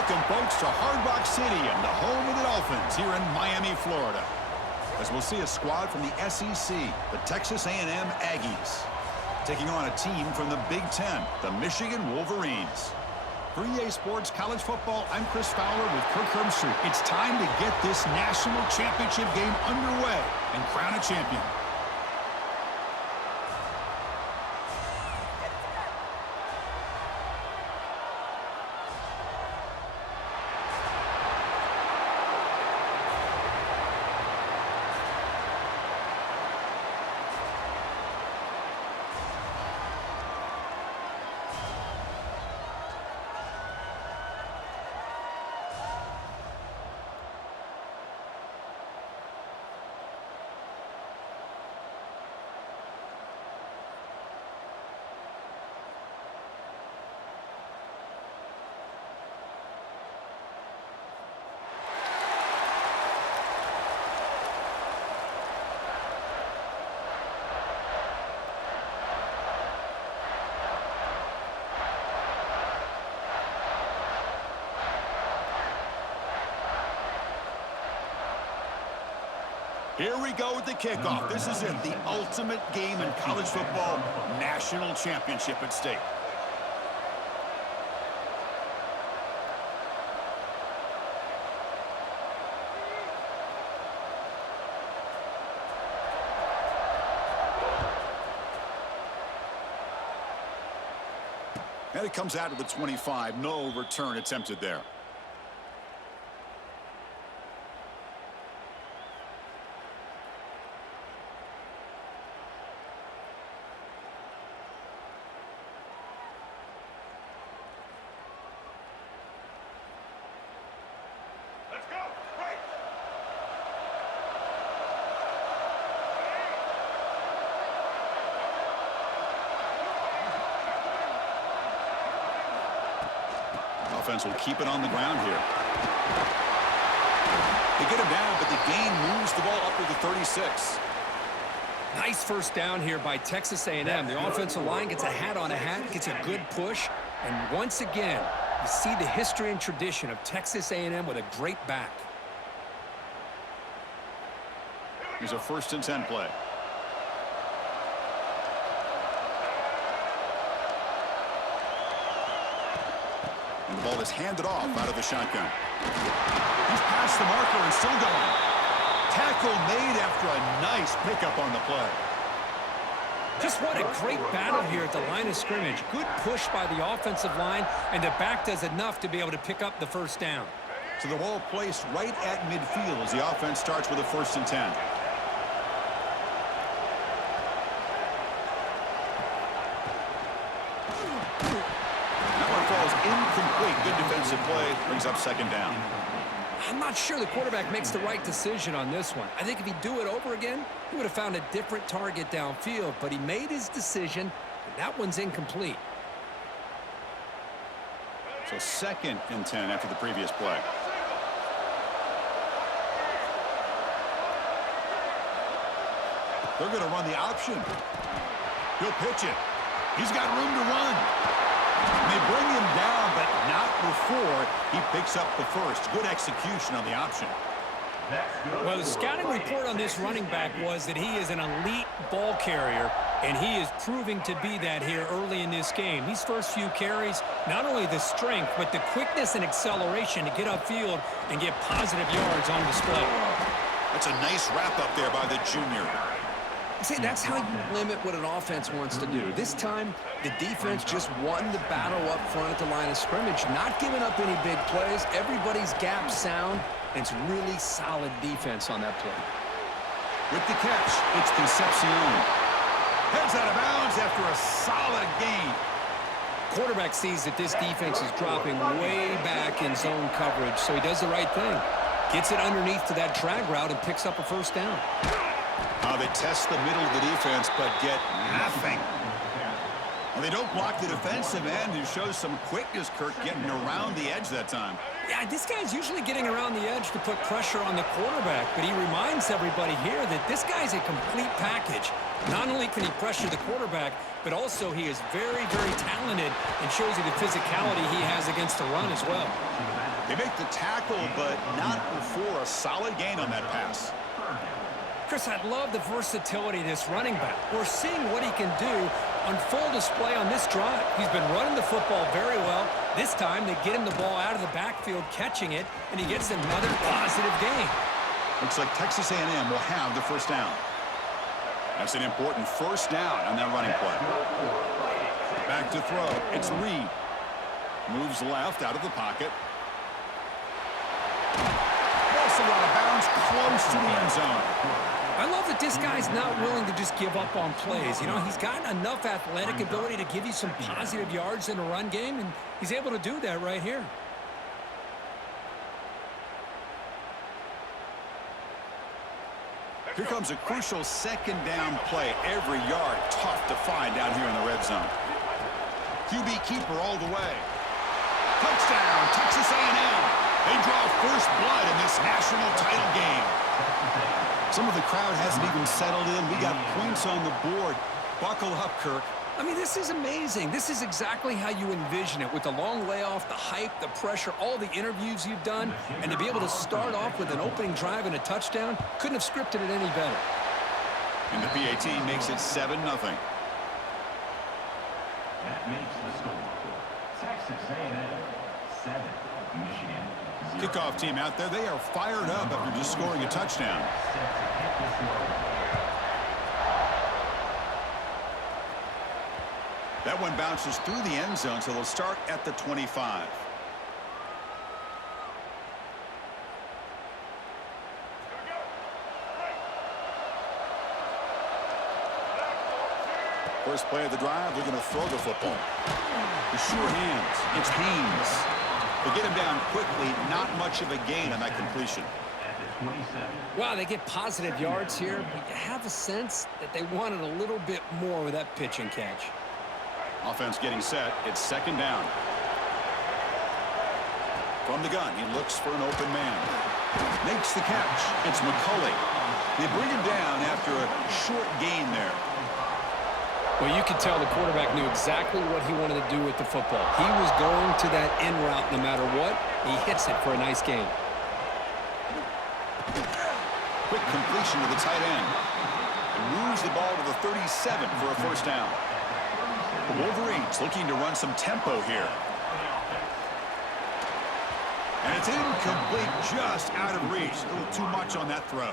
Welcome, folks, to Hard Rock City and the home of the Dolphins here in Miami, Florida. As we'll see a squad from the SEC, the Texas A&M Aggies, taking on a team from the Big Ten, the Michigan Wolverines. For EA Sports College Football, I'm Chris Fowler with Kirk Herbstreit. It's time to get this national championship game underway and crown a champion. Here we go with the kickoff. This is it, the ultimate game in college football, national championship at stake. And it comes out of the 25. No return attempted there. Offense will keep it on the ground here. They get him down, but the gain moves the ball up to the 36. Nice first down here by Texas A&M. The offensive line gets a hat on a hat, gets a good push, and once again, you see the history and tradition of Texas A&M with a great back. Here's a 1st and 10 play. And the ball is handed off out of the shotgun. He's past the marker and still going. Tackle made after a nice pickup on the play. Just what a great battle here at the line of scrimmage. Good push by the offensive line, and the back does enough to be able to pick up the first down. So the ball placed right at midfield as the offense starts with a 1st and 10. Incomplete. Good defensive play. Brings up 2nd down. I'm not sure the quarterback makes the right decision on this one. I think if he'd do it over again, he would have found a different target downfield, but he made his decision, and that one's incomplete. So 2nd and 10 after the previous play. They're going to run the option. He'll pitch it. He's got room to run. They bring him down, but not before he picks up the first. Good execution on the option. Well, the scouting report on this running back was that he is an elite ball carrier, and he is proving to be that here early in this game. These first few carries, not only the strength, but the quickness and acceleration to get upfield and get positive yards on display. That's a nice wrap-up there by the junior. See, that's how you limit what an offense wants to do. This time, the defense just won the battle up front at the line of scrimmage, not giving up any big plays. Everybody's gap sound, and it's really solid defense on that play. With the catch, it's Concepcion. Heads out of bounds after a solid gain. Quarterback sees that this defense is dropping way back in zone coverage, so he does the right thing. Gets it underneath to that drag route and picks up a 1st down. They test the middle of the defense, but get nothing. Well, they don't block the defensive end, who shows some quickness, Kirk, getting around the edge that time. Yeah, this guy's usually getting around the edge to put pressure on the quarterback, but he reminds everybody here that this guy's a complete package. Not only can he pressure the quarterback, but also he is very, very talented and shows you the physicality he has against the run as well. They make the tackle, but not before a solid gain on that pass. Chris, I love the versatility of this running back. We're seeing what he can do on full display on this drive. He's been running the football very well. This time, they get him the ball out of the backfield, catching it, and he gets another positive gain. Looks like Texas A&M will have the first down. That's an important first down on that running play. Back to throw. It's Reed. Moves left out of the pocket. Also out of bounds, close to the end zone. I love that this guy's not willing to just give up on plays. You know, he's got enough athletic ability to give you some positive yards in a run game, and he's able to do that right here. Here comes a crucial second down play. Every yard tough to find down here in the red zone. QB keeper all the way. Touchdown, Texas A&M. They draw first blood in this national title game. Some of the crowd hasn't even settled in. We got points on the board. Buckle up, Kirk. I mean, this is amazing. This is exactly how you envision it, with the long layoff, the hype, the pressure, all the interviews you've done, and to be able to start off with an opening drive and a touchdown, couldn't have scripted it any better. And the PAT makes it 7-0. That makes the score. Texas A&M 7, Michigan 0. Kickoff team out there. They are fired up after just scoring a touchdown. That one bounces through the end zone, so they'll start at the 25. First play of the drive, they're going to throw the football. The sure hands. It's Haynes. They get him down quickly. Not much of a gain on that completion. Wow, they get positive yards here, but you have a sense that they wanted a little bit more with that pitch and catch. Offense getting set. It's second down. From the gun, he looks for an open man. Makes the catch. It's McCulley. They bring him down after a short gain there. Well, you could tell the quarterback knew exactly what he wanted to do with the football. He was going to that in route no matter what. He hits it for a nice gain. Quick completion to the tight end. And moves the ball to the 37 for a first down. The Wolverines looking to run some tempo here. And it's incomplete, just out of reach. A little too much on that throw.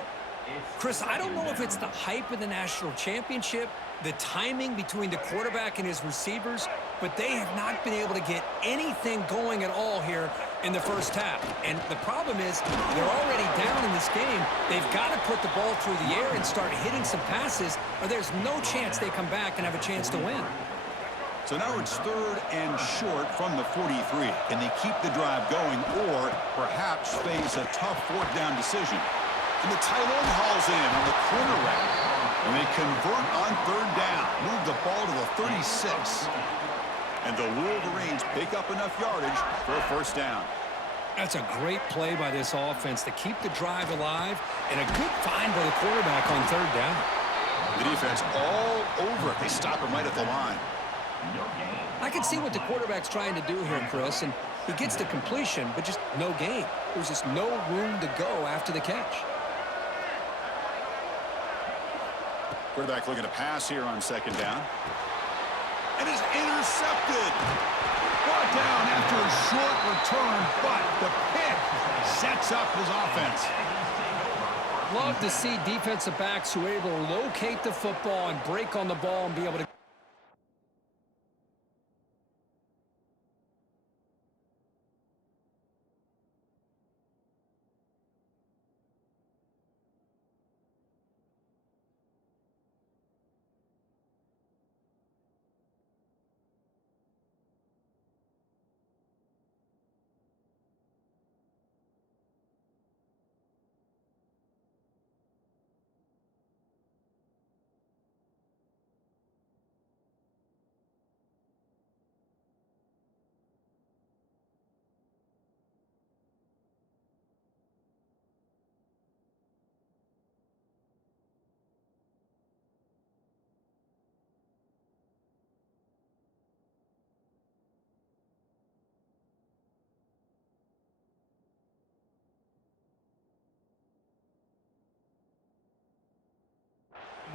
Chris, I don't know if it's the hype of the national championship, the timing between the quarterback and his receivers, but they have not been able to get anything going at all here in the first half. And the problem is they're already down in this game. They've got to put the ball through the air and start hitting some passes, or there's no chance they come back and have a chance to win. So now it's third and short from the 43. Can they keep the drive going or perhaps face a tough fourth down decision? And the tight end hauls in on the corner route. And they convert on third down. Move the ball to the 36. And the Wolverines pick up enough yardage for a first down. That's a great play by this offense to keep the drive alive, and a good find by the quarterback on third down. The defense all over it. They stop him right at the line. I can see what the quarterback's trying to do here, Chris, and he gets the completion, but just no gain. There's just no room to go after the catch. Quarterback looking to pass here on second down. And is intercepted. Brought down after a short return, but the pick sets up his offense. Love to see defensive backs who are able to locate the football and break on the ball and be able to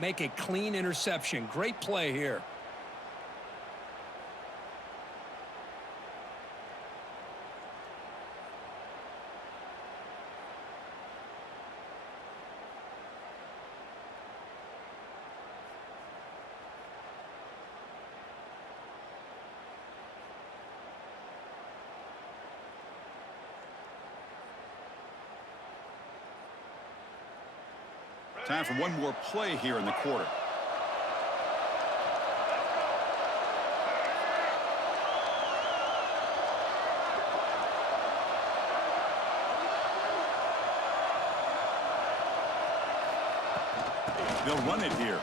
make a clean interception. Great play here. Time for one more play here in the quarter. They'll run it here.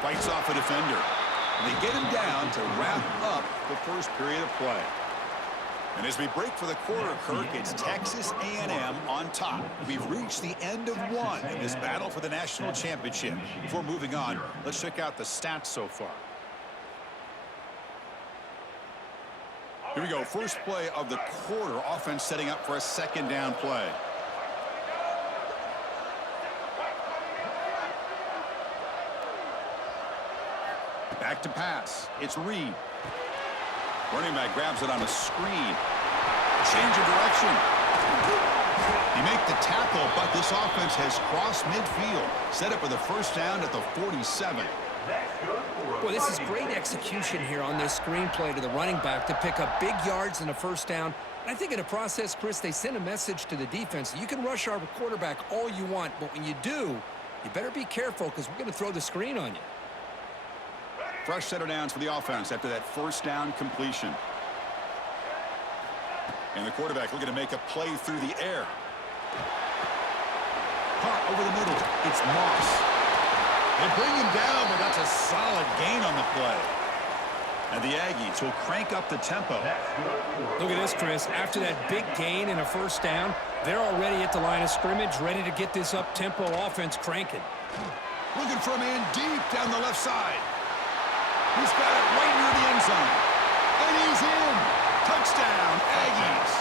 Fights off a defender. And they get him down to wrap up the first period of play. And as we break for the quarter, Kirk, it's Texas A&M on top. We've reached the end of one in this battle for the national championship. Before moving on, let's check out the stats so far. Here we go. First play of the quarter. Offense setting up for a second down play. Back to pass. It's Reed. Running back grabs it on a screen. Change of direction. They make the tackle, but this offense has crossed midfield. Set up with a first down at the 47. Boy, this is great execution here on this screenplay to the running back to pick up big yards and a first down. And I think in the process, Chris, they send a message to the defense. You can rush our quarterback all you want, but when you do, you better be careful because we're going to throw the screen on you. Fresh set of downs for the offense after that first down completion. And the quarterback looking to make a play through the air. Caught over the middle. It's Moss. They bring him down, but that's a solid gain on the play. And the Aggies will crank up the tempo. Look at this, Chris. After that big gain and a first down, they're already at the line of scrimmage, ready to get this up-tempo offense cranking. Looking for a man deep down the left side. He's got it right near the end zone. And he's in. Touchdown, Aggies.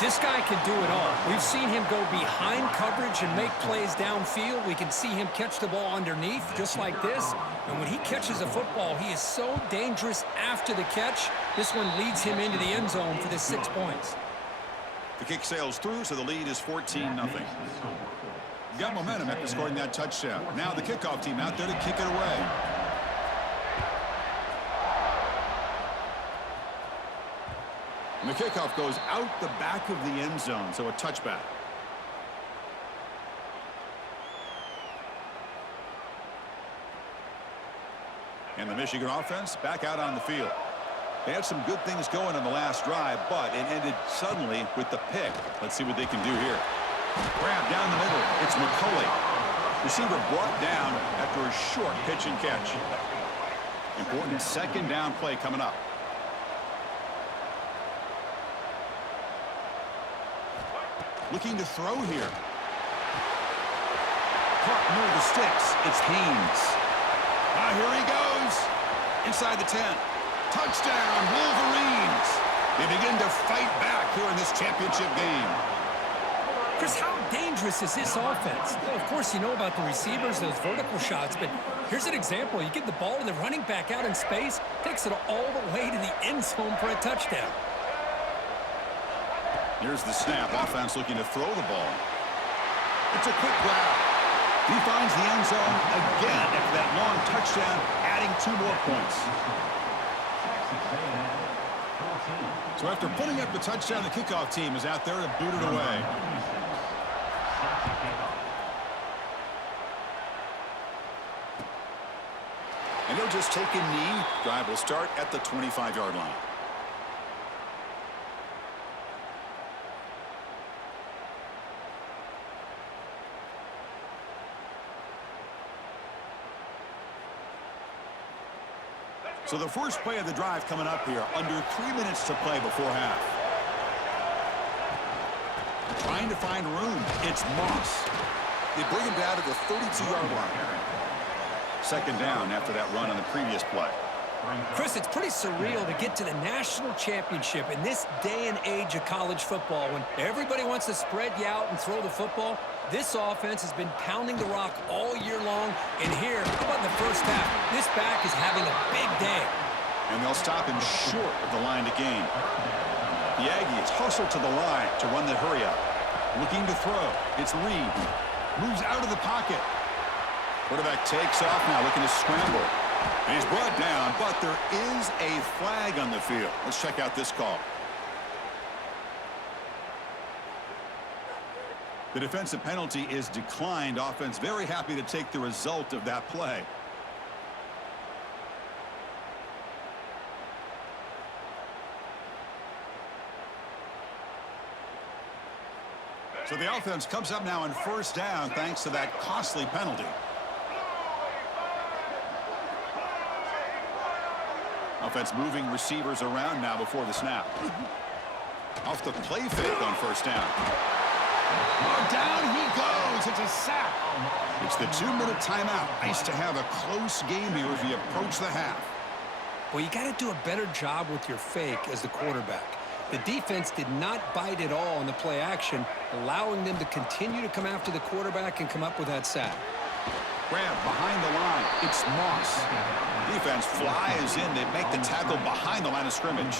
This guy can do it all. We've seen him go behind coverage and make plays downfield. We can see him catch the ball underneath just like this. And when he catches a football, he is so dangerous after the catch. This one leads him into the end zone for the 6 points. The kick sails through, so the lead is 14-0. Got momentum after scoring that touchdown. Now the kickoff team out there to kick it away. And the kickoff goes out the back of the end zone, so a touchback. And the Michigan offense back out on the field. They had some good things going on the last drive, but it ended suddenly with the pick. Let's see what they can do here. Grab down the middle. It's McCulley. Receiver brought down after a short pitch and catch. Important second down play coming up. Looking to throw here. Caught near the sticks. It's Haynes. Now here he goes. Inside the 10. Touchdown, Wolverines. They begin to fight back here in this championship game. Chris, how dangerous is this offense? Well, of course, you know about the receivers, those vertical shots, but here's an example. You get the ball to the running back out in space, takes it all the way to the end zone for a touchdown. Here's the snap. Offense looking to throw the ball. It's a quick grab. He finds the end zone again after that long touchdown, adding 2 more points. So after putting up the touchdown, the kickoff team is out there to boot it away. And he'll just take a knee. Drive will start at the 25-yard line. So the first play of the drive coming up here, under 3 minutes to play before half. Trying to find room. It's Moss. They bring him down to the 32-yard line. Second down after that run on the previous play. Chris, it's pretty surreal to get to the national championship in this day and age of college football when everybody wants to spread you out and throw the football. This offense has been pounding the rock all year long, and here, how about in the first half, this back is having a big day. And they'll stop him short of the line to gain. The Aggies hustle to the line to run the hurry up. Looking to throw. It's Reed. Moves out of the pocket. Quarterback takes off now, looking to scramble. And he's brought down, but there is a flag on the field. Let's check out this call. The defensive penalty is declined. Offense very happy to take the result of that play. So the offense comes up now on first down thanks to that costly penalty. Offense moving receivers around now before the snap. Off the play fake on first down. Oh, down he goes. It's a sack. It's the 2-minute timeout. Nice to have a close game here as we approach the half. Well, you got to do a better job with your fake as the quarterback. The defense did not bite at all in the play action, allowing them to continue to come after the quarterback and come up with that sack. Grab behind the line. It's Moss. Defense flies in. They make the tackle behind the line of scrimmage.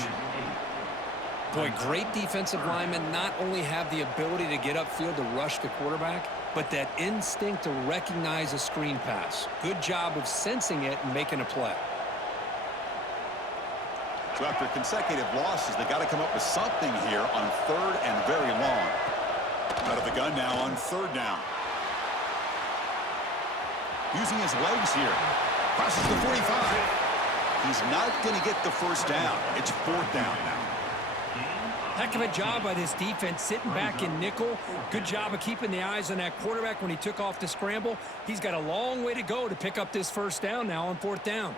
Boy, great defensive linemen not only have the ability to get upfield to rush the quarterback, but that instinct to recognize a screen pass. Good job of sensing it and making a play. So after consecutive losses, they got to come up with something here on third and very long. Out of the gun now on third down. Using his legs here. Crosses the 45. He's not going to get the first down. It's fourth down now. Heck of a job by this defense sitting back in nickel. Good job of keeping the eyes on that quarterback when he took off the scramble. He's got a long way to go to pick up this first down now on fourth down.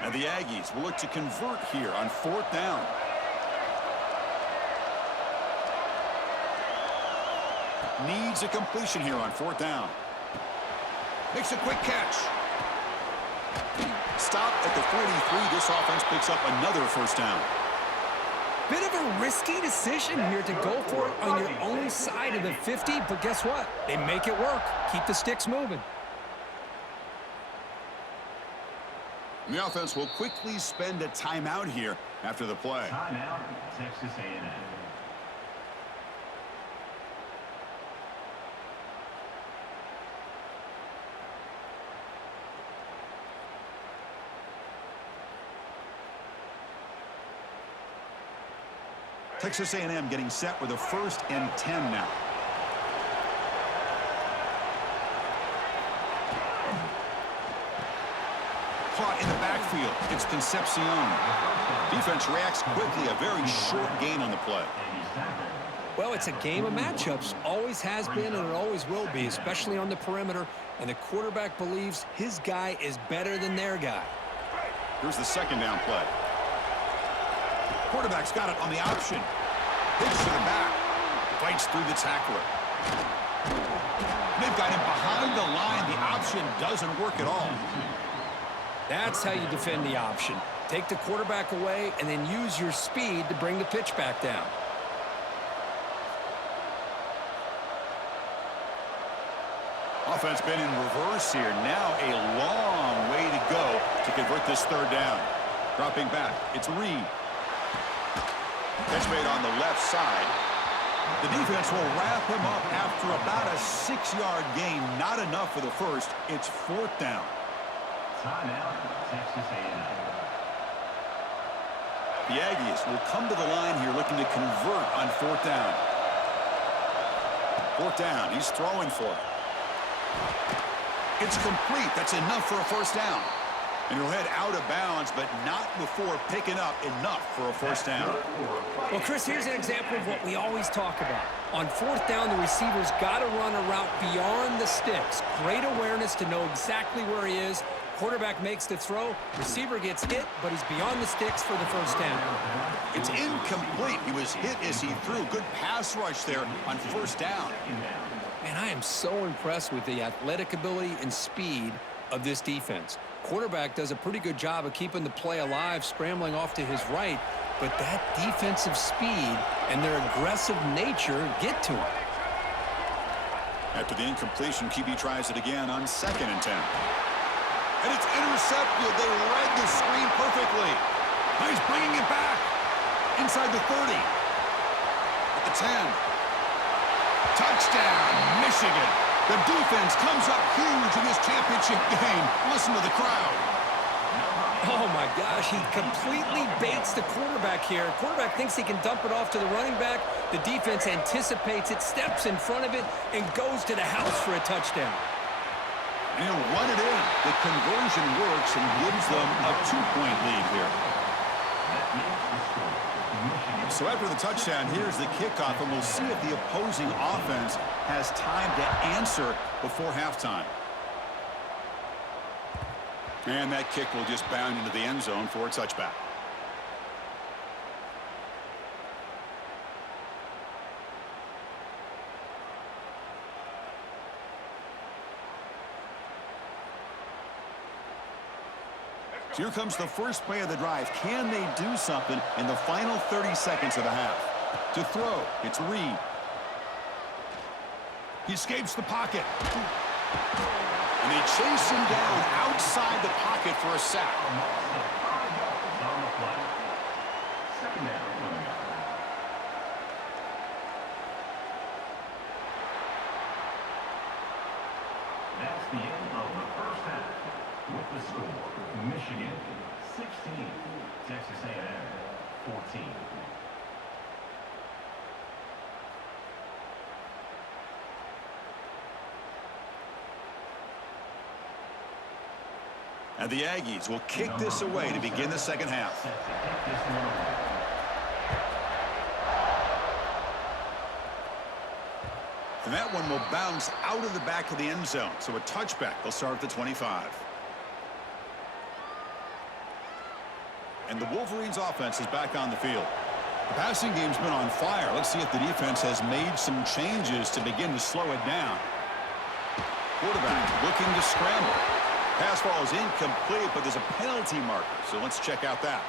And the Aggies will look to convert here on fourth down. Needs a completion here on fourth down. Makes a quick catch. Stop at the 43. This offense picks up another first down. Bit of a risky decision here to go for it on your own side of the 50, but guess what? They make it work. Keep the sticks moving. And the offense will quickly spend a timeout here after the play. Timeout, Texas A&M. Texas A&M getting set with a 1st and 10 now. Caught in the backfield. It's Concepcion. Defense reacts quickly. A very short gain on the play. Well, it's a game of matchups. Always has been and it always will be, especially on the perimeter. And the quarterback believes his guy is better than their guy. Here's the second down play. Quarterback's got it on the option. Hits to the back. Fights through the tackler. They've got him behind the line. The option doesn't work at all. That's how you defend the option. Take the quarterback away and then use your speed to bring the pitch back down. Offense been in reverse here. Now a long way to go to convert this third down. Dropping back. It's Reed. Catch made on the left side. The defense will wrap him up after about a 6-yard gain. Not enough for the first. It's fourth down. Timeout, Texas A&M. The Aggies will come to the line here looking to convert on fourth down. Fourth down. He's throwing for it. It's complete. That's enough for a first down. And he'll head out of bounds, but not before picking up enough for a first down. Well, Chris, here's an example of what we always talk about. On fourth down, the receiver's got to run a route beyond the sticks. Great awareness to know exactly where he is, Quarterback makes the throw. Receiver gets hit, but he's beyond the sticks for the first down. It's incomplete. He was hit as he threw. Good pass rush there on first down. Man, I am so impressed with the athletic ability and speed of this defense. Quarterback does a pretty good job of keeping the play alive, scrambling off to his right, but that defensive speed and their aggressive nature get to him. After the incompletion, QB tries it again on 2nd and 10. And it's intercepted. They read the screen perfectly. Now he's bringing it back inside the 30. At the 10. Touchdown, Michigan. The defense comes up huge in this championship game. Listen to the crowd. Oh, my gosh, he completely baits the quarterback here. Quarterback thinks he can dump it off to the running back. The defense anticipates it, steps in front of it, and goes to the house for a touchdown. And he'll run it in. The conversion works and gives them a 2-point lead here. So after the touchdown, here's the kickoff, and we'll see if the opposing offense has time to answer before halftime. And that kick will just bound into the end zone for a touchback. So here comes the first play of the drive. Can they do something in the final 30 seconds of the half? To throw, it's Reed. He escapes the pocket. And they chase him down outside the pocket for a sack. That's the end of the first half. With the score, Michigan 16, Texas A&M 14. And the Aggies will kick this away to begin the second half. And that one will bounce out of the back of the end zone. So a touchback. They'll start at the 25. And the Wolverines offense is back on the field. The passing game's been on fire. Let's see if the defense has made some changes to begin to slow it down. Quarterback looking to scramble. Pass ball is incomplete, but there's a penalty marker, so let's check out that.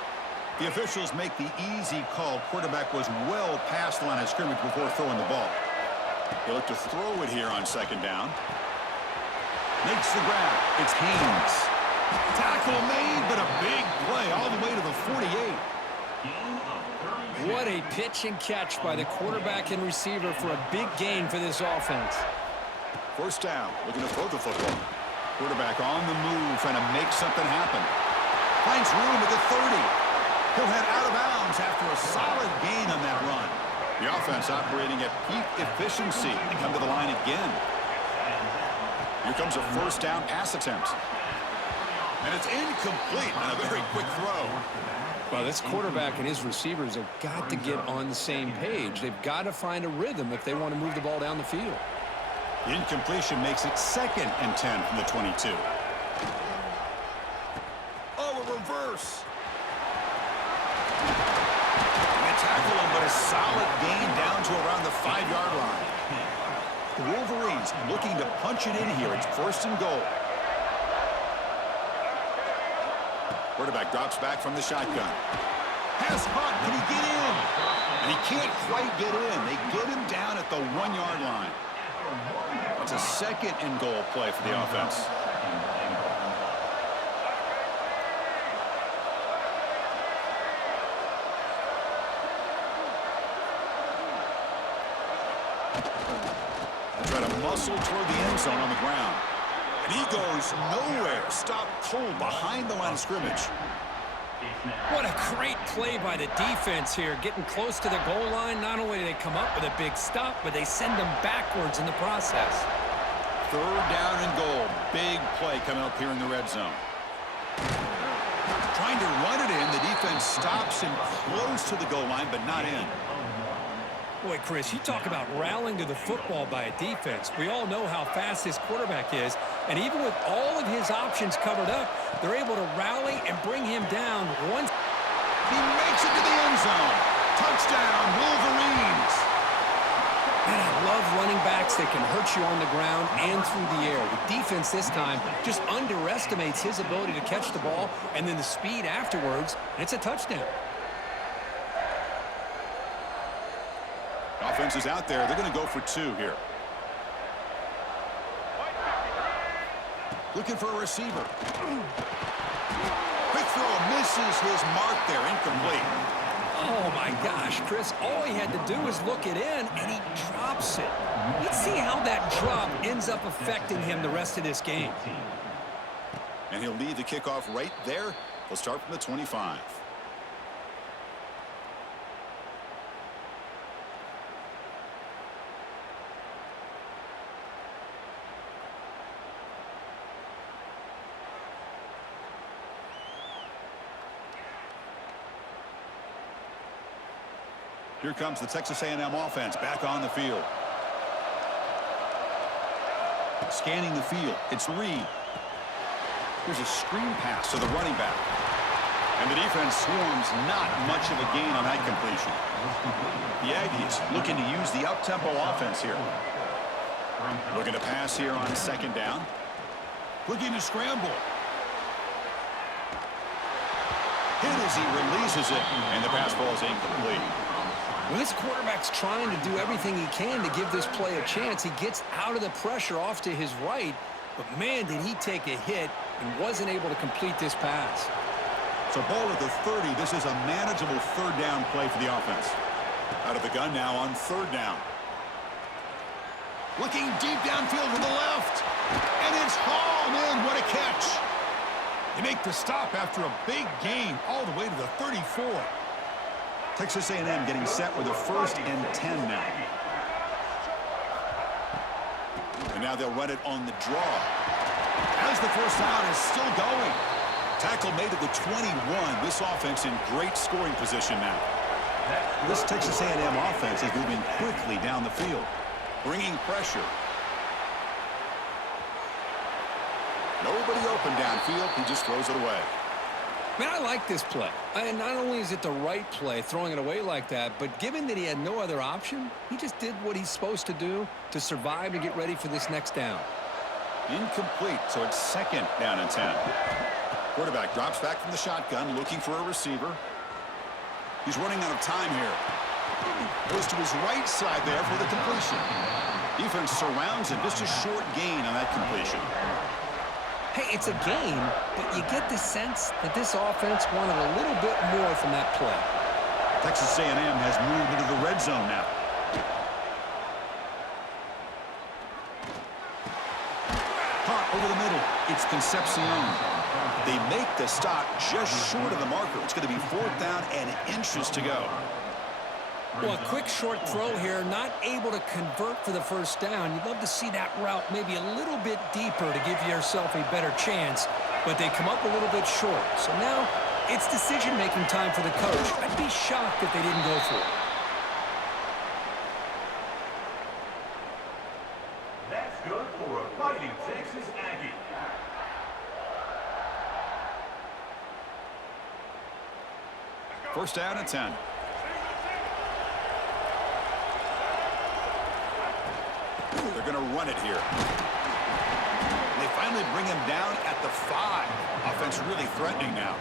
The officials make the easy call. Quarterback was well past the line of scrimmage before throwing the ball. They look to throw it here on 2nd down. Makes the grab. It's Haynes. Tackle made, but a big play all the way to the 48. What a pitch and catch by the quarterback and receiver for a big gain for this offense. First down, looking to throw the football. Quarterback on the move, trying to make something happen. Finds room at the 30. He'll head out of bounds after a solid gain on that run. The offense operating at peak efficiency. They come to the line again. Here comes a first down pass attempt. And it's incomplete on a very quick throw. Well, this quarterback and his receivers have got to get on the same page. They've got to find a rhythm if they want to move the ball down the field. The incompletion makes it 2nd and 10 from the 22. Oh, a reverse. They tackle him, but a solid gain down to around the 5-yard line. The Wolverines looking to punch it in here. It's 1st and goal. Quarterback drops back from the shotgun. Pass caught. Can he get in? And he can't quite get in. They get him down at the 1-yard line. It's a 2nd and goal play for the offense. They try to muscle toward the end zone on the ground. And he goes nowhere. Stopped cold behind the line of scrimmage. What a great play by the defense here. Getting close to the goal line, not only do they come up with a big stop, but they send them backwards in the process. 3rd down and goal. Big play coming up here in the red zone. Trying to run it in. The defense stops him close to the goal line, but not in. Boy, Chris, you talk about rallying to the football by a defense. We all know how fast this quarterback is, and even with all of his options covered up, they're able to rally and bring him down once. He makes it to the end zone. Touchdown, Wolverines. Man, I love running backs that can hurt you on the ground and through the air. The defense this time just underestimates his ability to catch the ball and then the speed afterwards, and it's a touchdown. Offense is out there. They're going to go for 2 here. Looking for a receiver. Quick throw, misses his mark there, incomplete. Oh, my gosh, Chris, all he had to do was look it in, and he drops it. Let's see how that drop ends up affecting him the rest of this game. And he'll lead the kickoff right there. They'll start from the 25. Here comes the Texas A&M offense back on the field. Scanning the field, it's Reed. Here's a screen pass to the running back. And the defense swarms, not much of a gain on that completion. The Aggies looking to use the up-tempo offense here. Looking to pass here on 2nd down. Looking to scramble. Hit as he releases it, and the pass ball is incomplete. When this quarterback's trying to do everything he can to give this play a chance, he gets out of the pressure off to his right, but man, did he take a hit and wasn't able to complete this pass. So ball at the 30. This is a manageable 3rd down play for the offense. Out of the gun now on 3rd down. Looking deep downfield to the left. And it's hauled in. What a catch. They make the stop after a big gain all the way to the 34. Texas A&M getting set with a 1st and 10 now. And now they'll run it on the draw. As the 1st down is still going. Tackle made at the 21. This offense in great scoring position now. This Texas A&M offense is moving quickly down the field, bringing pressure. Nobody open downfield. He just throws it away. Man, I like this play. And not only is it the right play, throwing it away like that, but given that he had no other option, he just did what he's supposed to do to survive and get ready for this next down. Incomplete, so it's 2nd down and 10. Quarterback drops back from the shotgun, looking for a receiver. He's running out of time here. Goes to his right side there for the completion. Defense surrounds him, just a short gain on that completion. Hey, it's a game, but you get the sense that this offense wanted a little bit more from that play. Texas A&M has moved into the red zone now. Caught over the middle. It's Concepcion. They make the stop just short of the marker. It's going to be 4th down and inches to go. Well, a quick short throw here, not able to convert for the 1st down. You'd love to see that route maybe a little bit deeper to give yourself a better chance, but they come up a little bit short. So now it's decision-making time for the coach. I'd be shocked if they didn't go for it. That's good for a Fighting Texas Aggie. First down and 10. They're going to run it here. They finally bring him down at the 5. Offense really threatening now.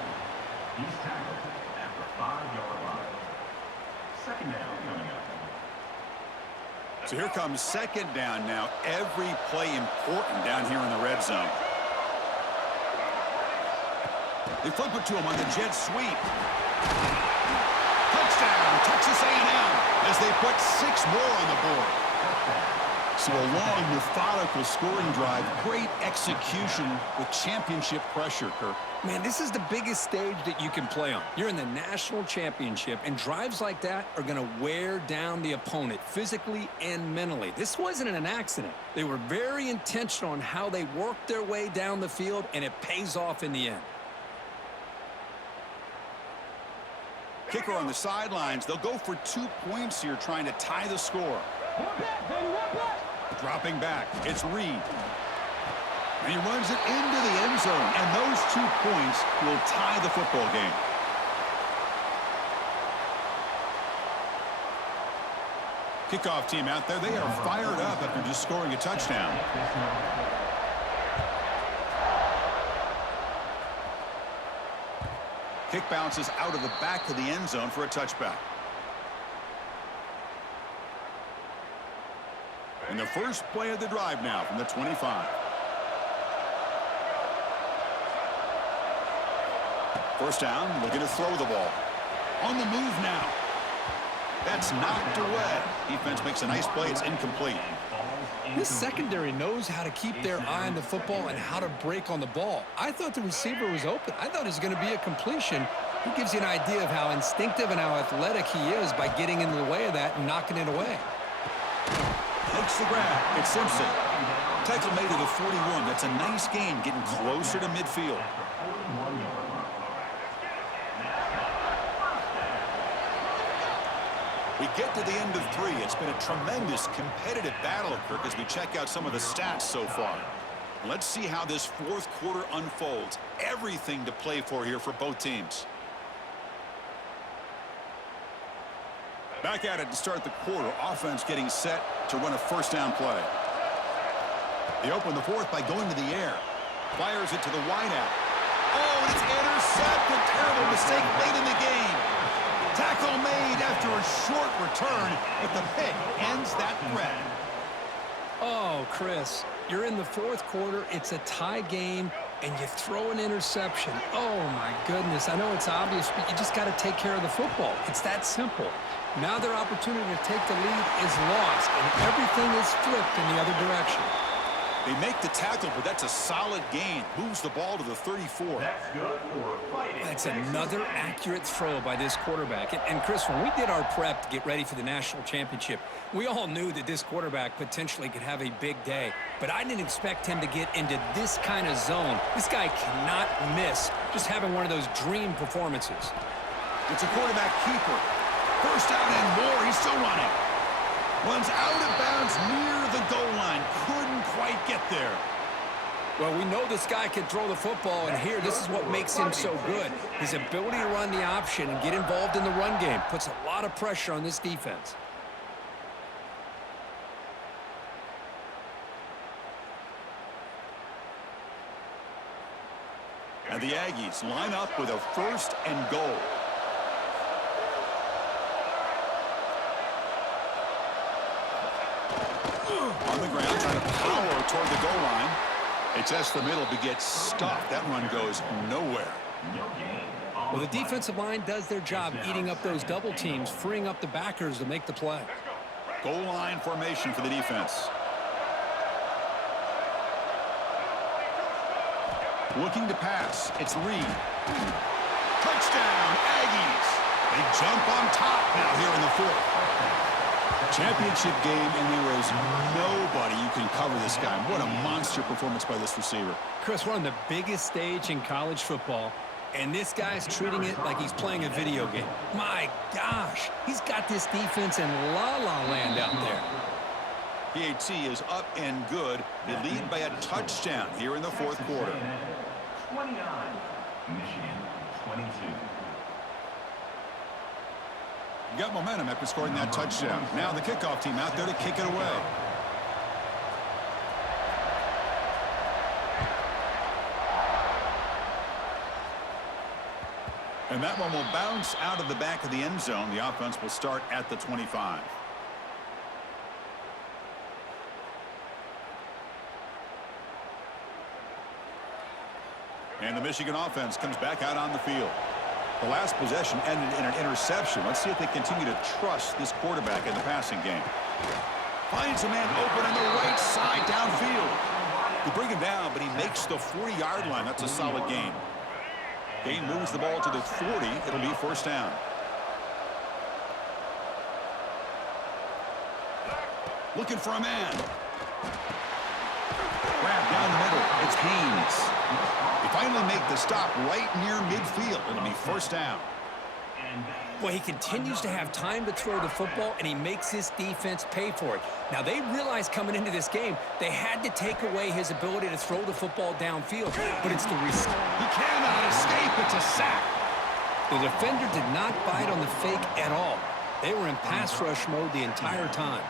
He's tackled at the 5-yard line. 2nd down coming up. So here comes 2nd down now. Every play important down here in the red zone. They flip it to him on the jet sweep. Touchdown, Texas A&M, as they put 6 more on the board. So a long, methodical scoring drive. Great execution with championship pressure, Kirk. Man, this is the biggest stage that you can play on. You're in the national championship, and drives like that are going to wear down the opponent physically and mentally. This wasn't an accident. They were very intentional on how they worked their way down the field, and it pays off in the end. Kicker on the sidelines. They'll go for 2 points here, trying to tie the score. Dropping back, it's Reed. And he runs it into the end zone, and those 2 points will tie the football game. Kickoff team out there, they are fired up after just scoring a touchdown. Kick bounces out of the back of the end zone for a touchback. And the first play of the drive now from the 25. First down, looking to throw the ball. On the move now. That's knocked away. Defense makes a nice play. It's incomplete. This secondary knows how to keep their eye on the football and how to break on the ball. I thought the receiver was open. I thought it was going to be a completion. It gives you an idea of how instinctive and how athletic he is by getting into the way of that and knocking it away. Makes the grab. It's Simpson. Tackle made to the 41. That's a nice gain, getting closer to midfield. We get to the end of 3. It's been a tremendous competitive battle, Kirk, as we check out some of the stats so far. Let's see how this fourth quarter unfolds. Everything to play for here for both teams. Back at it to start the quarter. Offense getting set to run a first down play. They open the fourth by going to the air. Fires it to the wideout. Oh, and it's intercepted. Terrible mistake late in the game. Tackle made after a short return, but the pick ends that threat. Oh, Chris, you're in the fourth quarter. It's a tie game, and you throw an interception. Oh, my goodness. I know it's obvious, but you just got to take care of the football. It's that simple. Now their opportunity to take the lead is lost, and everything is flipped in the other direction. They make the tackle, but that's a solid gain. Moves the ball to the 34. That's good for fighting. That's another accurate throw by this quarterback. And Chris, when we did our prep to get ready for the national championship, we all knew that this quarterback potentially could have a big day. But I didn't expect him to get into this kind of zone. This guy cannot miss just having one of those dream performances. It's a quarterback keeper. First down and more. He's still running. Runs out of bounds near the goal line. Couldn't quite get there. Well, we know this guy can throw the football, and here, this is what makes him so good. His ability to run the option and get involved in the run game puts a lot of pressure on this defense. And the Aggies line up with a first and goal. On the ground, trying to power toward the goal line. They test the middle, but gets stuffed. That run goes nowhere. Well, the defensive line does their job eating up those double teams, freeing up the backers to make the play. Goal line formation for the defense. Looking to pass. It's Reed. Touchdown, Aggies. They jump on top now here in the fourth. Championship game, and there is nobody you can cover this guy. What a monster performance by this receiver. Chris, we're on the biggest stage in college football, and this guy's treating it like he's playing a video game. My gosh, he's got this defense in la-la land out there. PAT is up and good. They lead by a touchdown here in the fourth quarter. 29, Michigan 22. Got momentum after scoring that touchdown. Now the kickoff team out there to kick it away. And that one will bounce out of the back of the end zone. The offense will start at the 25. And the Michigan offense comes back out on the field. The last possession ended in an interception. Let's see if they continue to trust this quarterback in the passing game. Finds a man open on the right side downfield. They bring him down, but he makes the 40-yard line. That's a solid gain. Gain moves the ball to the 40. It'll be first down. Looking for a man. Grab down the middle. It's Haynes. They finally make the stop right near midfield. It'll be first down. Well, he continues to have time to throw the football, and he makes his defense pay for it. Now, they realized coming into this game they had to take away his ability to throw the football downfield, but it's the receiver. He cannot escape. It's a sack. The defender did not bite on the fake at all. They were in pass rush mode the entire time.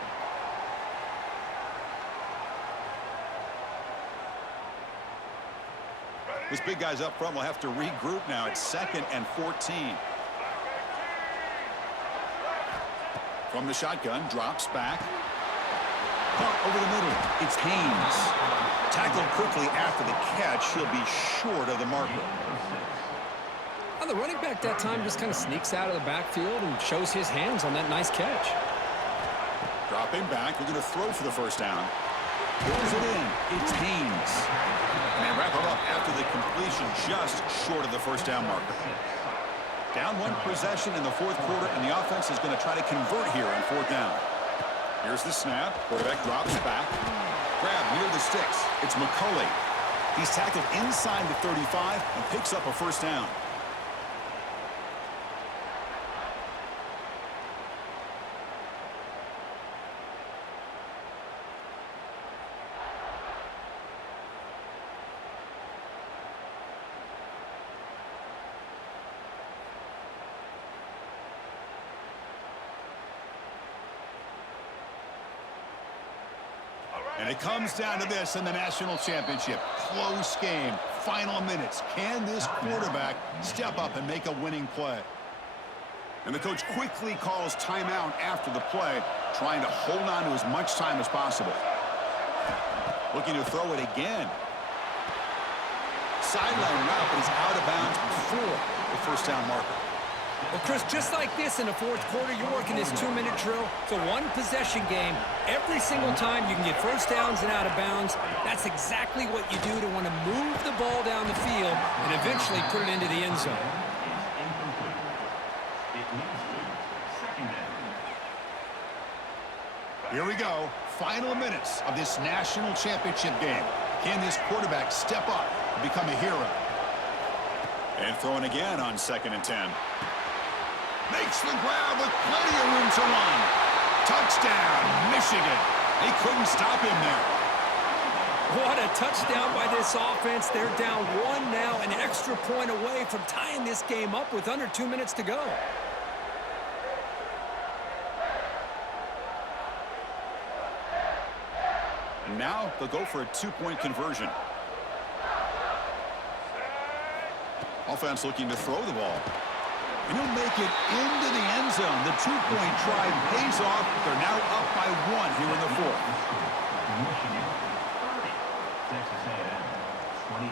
This big guy's up front will have to regroup now. It's 2nd and 14. From the shotgun, drops back. Caught over the middle. It's Haynes. Tackled quickly after the catch. He'll be short of the marker. Well, the running back that time just kind of sneaks out of the backfield and shows his hands on that nice catch. Dropping back. We're going to throw for the first down. Pulls it in. It's Haynes. And they wrap it up after the completion, just short of the first down marker. Down one possession in the 4th quarter, and the offense is going to try to convert here on 4th down. Here's the snap. Quarterback drops back. Grab near the sticks. It's McCulley. He's tackled inside the 35 and picks up a first down. And it comes down to this in the national championship. Close game. Final minutes. Can this quarterback step up and make a winning play? And the coach quickly calls timeout after the play, trying to hold on to as much time as possible. Looking to throw it again. Sideline route, but he's out of bounds before the first down marker. Well, Chris, just like this in the 4th quarter, you're working this 2-minute drill. It's a one-possession game. Every single time you can get first downs and out of bounds. That's exactly what you do to want to move the ball down the field and eventually put it into the end zone. Here we go. Final minutes of this national championship game. Can this quarterback step up and become a hero? And throwing again on 2nd and 10. Makes the grab with plenty of room to run. Touchdown, Michigan. They couldn't stop him there. What a touchdown by this offense. They're down 1 now, an extra point away from tying this game up with under 2 minutes to go. And now they'll go for a 2-point conversion. Offense looking to throw the ball. And he'll make it into the end zone. The 2-point try pays off. They're now up by 1 here in the 4th. Michigan 30. Texas A&M 29.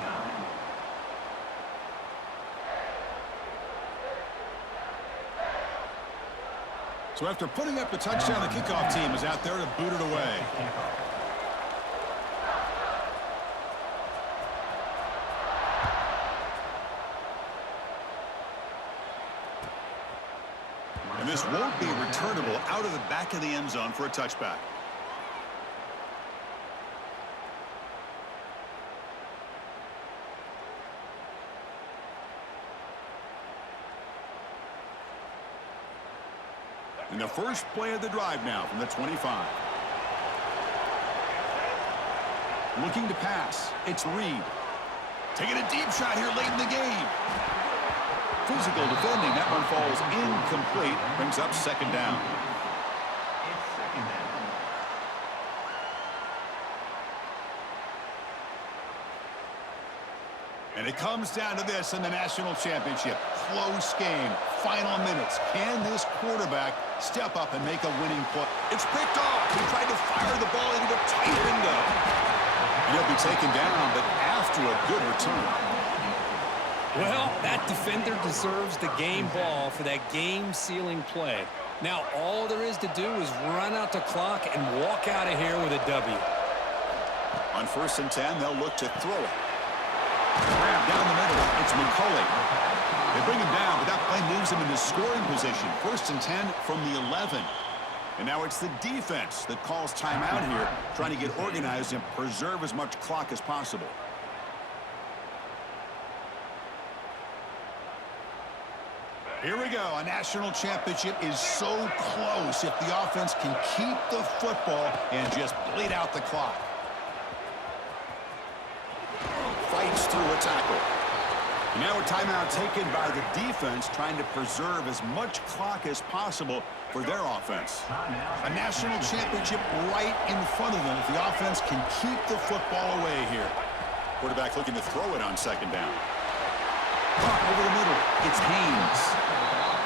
So after putting up the touchdown, the kickoff team is out there to boot it away. And this won't be returnable out of the back of the end zone for a touchback. And the first play of the drive now from the 25. Looking to pass. It's Reed. Taking a deep shot here late in the game. Physical defending. That one falls incomplete. Brings up 2nd down. It's 2nd down. And it comes down to this in the national championship. Close game. Final minutes. Can this quarterback step up and make a winning play? It's picked off. He tried to fire the ball into a tight window. And he'll be taken down, but after a good return. Well, that defender deserves the game ball for that game-sealing play. Now, all there is to do is run out the clock and walk out of here with a W. On 1st and 10, they'll look to throw it. Grab down the middle. It's McCulley. They bring him down, but that play moves him into scoring position. 1st and 10 from the 11. And now it's the defense that calls timeout here, trying to get organized and preserve as much clock as possible. Here we go. A national championship is so close if the offense can keep the football and just bleed out the clock. Fights through a tackle. Now a timeout taken by the defense, trying to preserve as much clock as possible for their offense. A national championship right in front of them if the offense can keep the football away here. Quarterback looking to throw it on second down. Over the middle, it's Haynes.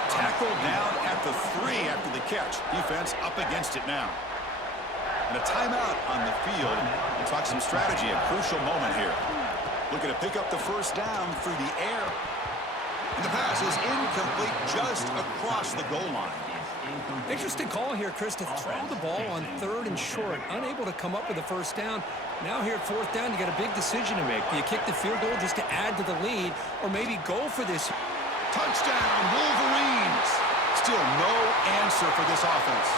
Tackled down at the 3 after the catch. Defense up against it now. And a timeout on the field. We'll talk some strategy, a crucial moment here. Looking to pick up the first down through the air. And the pass is incomplete just across the goal line. Interesting call here, Chris, to throw the ball on 3rd and short. Unable to come up with a first down. Now here at 4th down, you got a big decision to make. Do you kick the field goal just to add to the lead, or maybe go for this? Touchdown, Wolverines! Still no answer for this offense.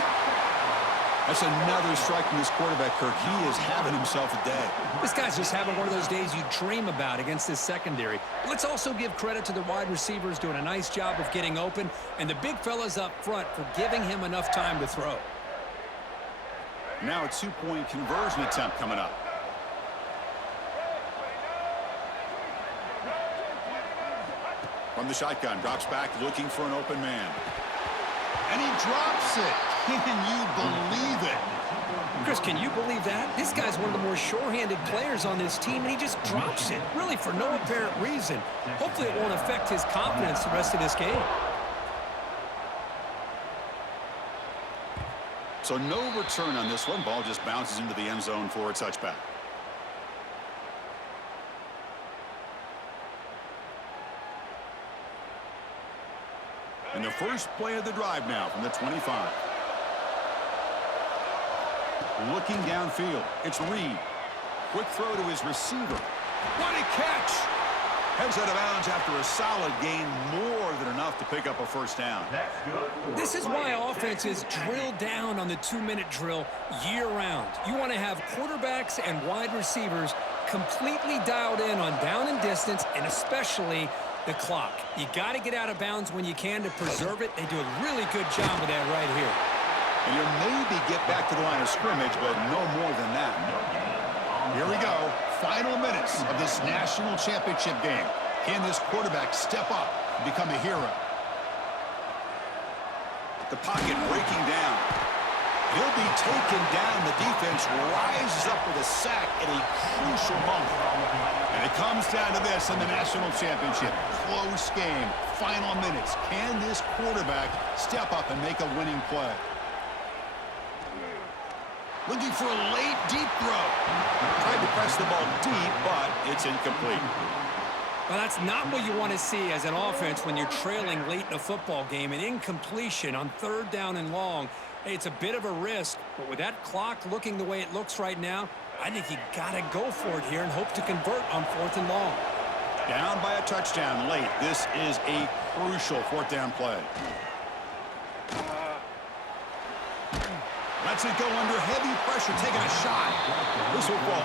That's another strike from this quarterback, Kirk. He is having himself a day. This guy's just having one of those days you dream about against this secondary. But let's also give credit to the wide receivers doing a nice job of getting open, and the big fellas up front for giving him enough time to throw. Now a 2-point conversion attempt coming up. From the shotgun, drops back looking for an open man. And he drops it. Can you believe it? Chris, can you believe that? This guy's one of the more sure-handed players on this team, and he just drops it, really for no apparent reason. Hopefully it won't affect his confidence the rest of this game. So no return on this one. Ball just bounces into the end zone for a touchback. And the first play of the drive now from the 25. Looking downfield, it's Reed. Quick throw to his receiver. What a catch! Heads out of bounds after a solid gain, more than enough to pick up a first down. This is why offenses drill down on the 2-minute drill year-round. You want to have quarterbacks and wide receivers completely dialed in on down and distance, and especially the clock. You got to get out of bounds when you can to preserve it. They do a really good job of that right here. And you'll maybe get back to the line of scrimmage, but no more than that. Here we go. Final minutes of this national championship game. Can this quarterback step up and become a hero? The pocket breaking down. He'll be taken down. The defense rises up with a sack at a crucial moment. And it comes down to this in the national championship. Close game. Final minutes. Can this quarterback step up and make a winning play? Looking for a late, deep throw. Tried to press the ball deep, but it's incomplete. Well, that's not what you want to see as an offense when you're trailing late in a football game. An incompletion on 3rd down and long. Hey, it's a bit of a risk, but with that clock looking the way it looks right now, I think you got to go for it here and hope to convert on 4th and long. Down by a touchdown late. This is a crucial 4th down play. Lets it go under heavy pressure, taking a shot. This will fall.